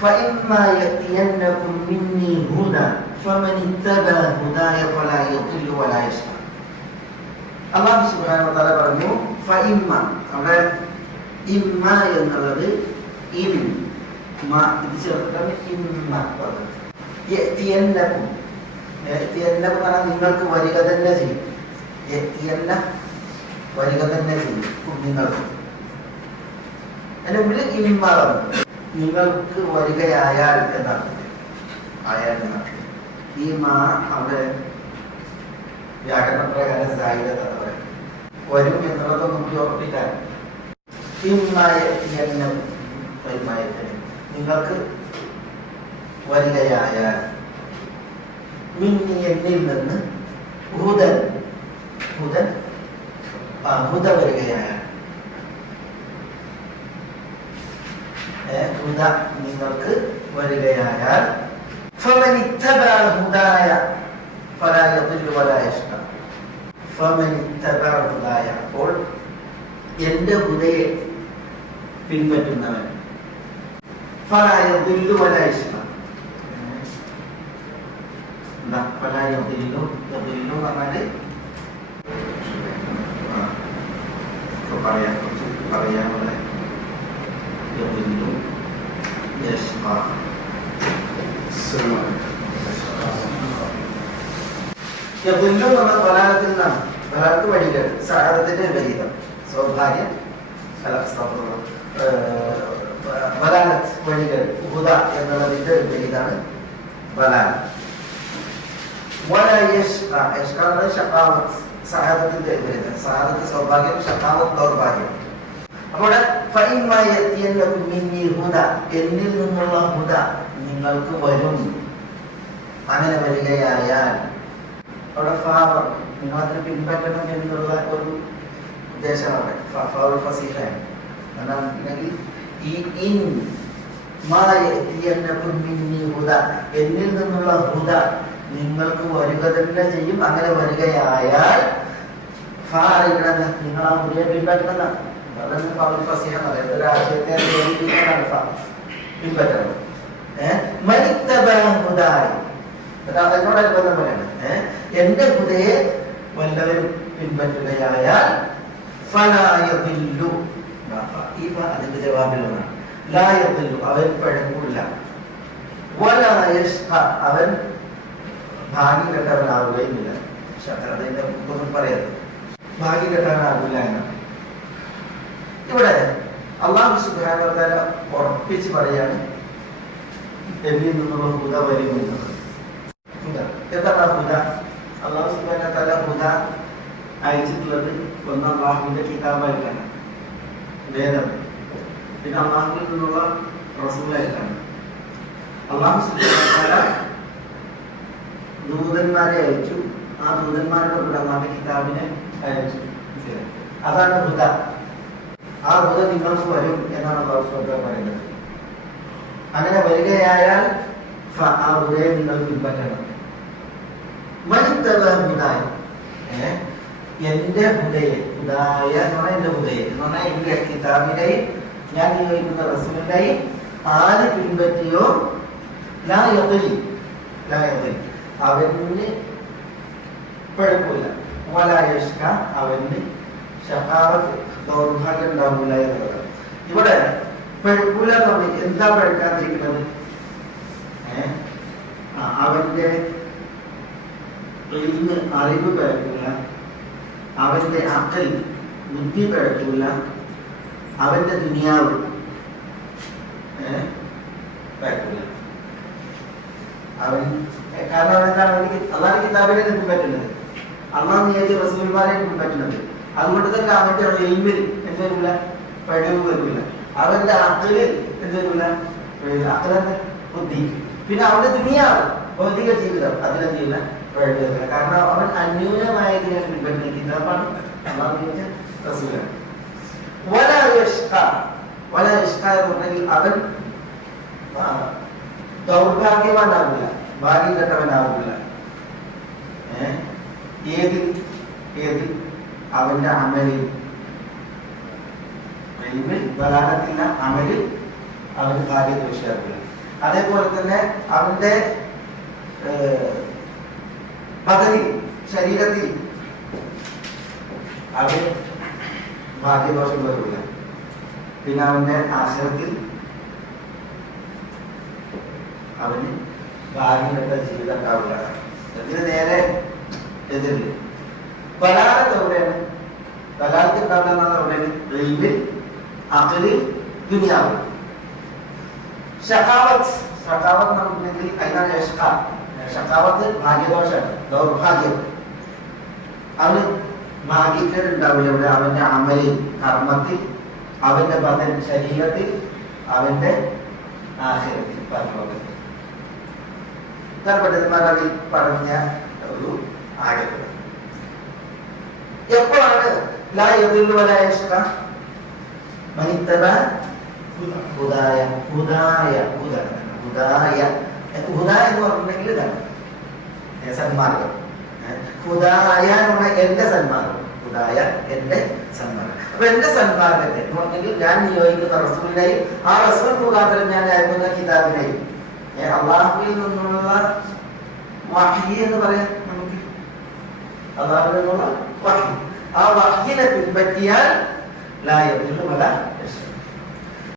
فإما يأتينكم مني هدى فمن اتبع هداي فلا يضل ولا يشقى. അല്ലാഹു സുബ്ഹാനഹു വ തആല പറഞ്ഞു ഫഇമ്മ, അവിടെ ഇമ്മ എന്നുള്ളത് ഇൻ മ ഇത് ചേർത്തിട്ടാണ് ഇമ്മ പറഞ്ഞത്. യഅതിയന്നകും, യഅതിയന്നകും പറഞ്ഞാൽ നിങ്ങൾക്ക് വരിക തന്നെ ചെയ്യും. യഅതിയന്ന വരിക തന്നെ ചെയ്യും നിങ്ങൾക്ക്. അതിന് മുമ്പിൽ ഇമ്മ നിങ്ങൾക്ക് വരികയായാൽ എന്നാണ്. ആയാൽ എന്നാണ് ഈ മാ അവിടെ വ്യാകരണ പ്രകാരം സായിദത്ത് എന്ന് പറയും. വരും എന്നുള്ളത് നമുക്ക് ഉറപ്പിക്കാൻ നിങ്ങൾക്ക് വരികയായാൽ മിന്നി എന്നിൽ നിന്ന് ഹുദൻ ഹുദൻ ഹുദ വരികയായാൽ ഹുദ നിങ്ങൾക്ക് വരികയായാൽ فمن اتبع هدايا فلا يضل ولا يشقى. فمن اتبع هدايا, അപ്പോൾ എന്റെ ഹുദയെ പിൻപറ്റുന്നവൻ فلا يضل ولا يشقى. فلا يضل يضل പറഞ്ഞാൽ പറയാനുള്ള يضل يشقى. യദുല്ലു എന്ന ബലാലത്തിൽ നിന്നാണ്. ബലാലത്ത് വഴികൾ സഅദത്തിന്റെ വിപരീതം സൗഭാഗ്യം. ബലാലത്ത് വഴികൾ ഹുദ എന്നുള്ളതിന്റെ വിപരീതമാണ് ബലാലത്ത്. വല യശ്ഖ, യശ്ഖ എന്നത് ശഖാവത്ത്, സഅദത്തിന്റെ വിപരീതം. സഅദത്ത് സൗഭാഗ്യം, ശഖാവത്ത് ദൗർഭാഗ്യം. അപ്പോൾ ഫഇമ്മ യഅതിയന്നകും മിന്നി ഹുദ, എന്നിൽ നിന്നുള്ള ഹുദ നിങ്ങൾക്ക് വരും. അങ്ങനെ വരികയായാൽ അവിടെ ഫാവർ നിങ്ങളതിന് പിൻപറ്റണം എന്നുള്ള ഒരു ഉദ്ദേശമാണ്. ഫസീഹയാണ്. അല്ലെങ്കിൽ ഈ ഇൻ മാ യഅതിയന്നകും മിന്നി ഹുദ, എന്നിൽ നിന്നുള്ള ഹുദ നിങ്ങൾക്ക് വരിക തന്നെ ചെയ്യും. അങ്ങനെ വരികയായാൽ നിങ്ങൾ ആ ഹുദയെ പിൻപറ്റണം. അതാണ് ഫസീഹ എന്ന് പറയുന്നത്. ഒരു ആശയത്തെ പിൻപറ്റണം. അതിനോടനുബന്ധം പറയാണ് എന്റെ ഹുദയെ വല്ലവരും പിൻപറ്റുകയായാൽ ഫലാ യദില്ലു, അതിന്റെ ജവാബിലൊന്നാണ്. ലാ യദില്ലു, അവൻ പഴകൂല. വലാ യശ്ഖ, അവൻ ഭാഗ്യകെട്ടവനാവുകയുമില്ല. അതിന്റെ ഒന്നും പറയരുത്, ഭാഗ്യകെട്ടവനാവില്ല എന്നാണ്. ഇവിടെ അല്ലാഹു സുബ്ഹാനഹു വ തആല ഉറപ്പിച്ച് പറയാണ് എന്നിൽ നിന്നുള്ള ഹുദ വരുമെന്നത്. എന്താണ് ഹുദ? അല്ലാഹു സുബ്ഹാനഹു വ തആല ഹുദ അയച്ചിട്ടുള്ളത് ഒന്ന് അല്ലാഹുവിന്റെ കിതാബായിട്ടാണ്, വേദം. പിന്നെ അല്ലാഹുവിൽ നിന്നുള്ള റസൂലായിട്ടാണ്. അല്ലാഹു സുബ്ഹാനഹു വ തആല ദൂതന്മാരെ അയച്ചു. ആ ദൂതന്മാരുടെ കൂടെ അല്ലാഹുവിന്റെ കിതാബിനെ അയച്ചു. അതാണ് ഹുദ. ആ ഹുദ നിങ്ങൾക്ക് വരും എന്നാണ് അല്ലാഹു സുബ്ഹാനഹു വ തആല പറയുന്നത്. അങ്ങനെ വരികയായാൽ ആ ഹുദയെ നിങ്ങൾ പിൻപറ്റണം. എന്റെ ഹുദയെ, ഹുദായ എന്ന് പറഞ്ഞാൽ എന്റെ ഹുദയെ എന്ന് പറഞ്ഞാൽ എന്റെ കിതാബിനെയും ഞാൻ നിയോഗിക്കുന്ന റസൂലിനെയും ആര് പിൻപറ്റിയോ ലാ യദിൽ, അവന് പഴക്കൂല. വലാ യശ്ഖ, അവന് ശഖാവത്ത് ദൗർഭാഗ്യം ഉണ്ടാവില്ല എന്നുള്ളത്. ഇവിടെ പഴക്കൂല എന്ന് പറഞ്ഞാൽ എന്താ പഴക്കാതിരിക്കുന്നത്? അവന്റെ അറിവ് പഴക്കില്ല, അവന്റെ അക്കൽ ബുദ്ധി പഴക്കില്ല, അവന്റെ ദുനിയാവ് പഴക്കില്ല. അവൻ കാരണം അവനെന്താണ് അള്ളാഹ് കിതാബിനെ പിൻപറ്റുന്നത്, അള്ളാഹ് നിയോഗിച്ച റസൂൽമാരെ പിൻപറ്റുന്നത്. അതുകൊണ്ട് തന്നെ അവന്റെ എൽമിൽ എന്ത് വരില്ല, പഴവ് വരില്ല. അവന്റെ അക്കലിൽ എന്ത് വരില്ല, അക്കലെന്ത് ബുദ്ധി. പിന്നെ അവന്റെ ദുനിയാവ് ഭൗതിക ജീവിതം അതിലെന്തില്ല, പഴവ് വരില്ല. കാരണം അവൻ അന്യൂനമായതിനെ പിൻപറ്റുന്ന കിതാബാണ്, അള്ളാഹ് നിയോഗിച്ച റസൂലാണ്. എന്ന് അവൻ ദൗർഭാഗ്യവാനാവില്ല, ഭാഗ്യം കെട്ടവനാവില്ല. ഏതിൽ അവന്റെ അമലിൽ, ബലാലത്തില്ല, അമലിൽ അവന് ഭാഗ്യദോഷിയാവില്ല. അതേപോലെ തന്നെ അവന്റെ പദവി ശരീരത്തിൽ അവൻ ഭാഗ്യദോഷം വരില്ല. പിന്നെ അവന്റെ ആശ്രയത്തിൽ അവന് ഭാഗ്യപ്പെട്ട ജീവിതം ഉണ്ടാവില്ല. ഇതിന് നേരെ എതിരില്ല. ബലാലത്ത് എവിടെയാണ്? ബലാലത്ത് ഉണ്ടാകുന്നത് എവിടെയാണ്? റെയിൽവേ, അഖില്, ദുനിയാവ്. ഷഖാവത്ത് നമുക്കുണ്ടെങ്കിൽ അതിനാണ് ഷഖാവത്ത് ഭാഗ്യദോഷമാണ്, ദൗർഭാഗ്യം. അവന് ഭാഗ്യക്കേട് ഉണ്ടാവില്ല. ഇവിടെ അവന്റെ അമലിൽ, കർമ്മത്തിൽ, അവന്റെ ബദൻ ശരീരത്തിൽ, അവന്റെ ആഖിറത്തിൽ, പരലോകത്തിൽ. പണ്ഡിതന്മാരതിൽ പറഞ്ഞ ഒരു ആയത്ത്. എപ്പോഴാണ് ലാ യദില്ലു വലാ യഷ്ഖ മനിത്തബ ഹുദായ എന്ന് പറഞ്ഞിട്ടുണ്ടെങ്കിൽ ഇതാണ് സന്മാർഗം. ഹുദായ എന്ന് പറഞ്ഞാൽ എന്റെ സന്മാർഗം. ഹുദായ എന്റെ സന്മാർഗം. അപ്പൊ എന്റെ സന്മാർഗത്തെ എന്ന് പറഞ്ഞെങ്കിൽ ഞാൻ നിയോഗിക്കുന്ന റസൂലിനെയും ആ റസൂൽ മുഖാന്തരം ഞാൻ അയക്കുന്ന കിതാബിനെയും അള്ളാഹുവിൽ നിന്നുള്ള വഹി എന്ന് പറയാം. നമുക്ക് അള്ളാഹുവിൽ നിന്നുള്ള വഹി, ആ വഹിനെ പിൻപറ്റിയാൽ ലാ യദില്ലു വലാ യഷ്ഖ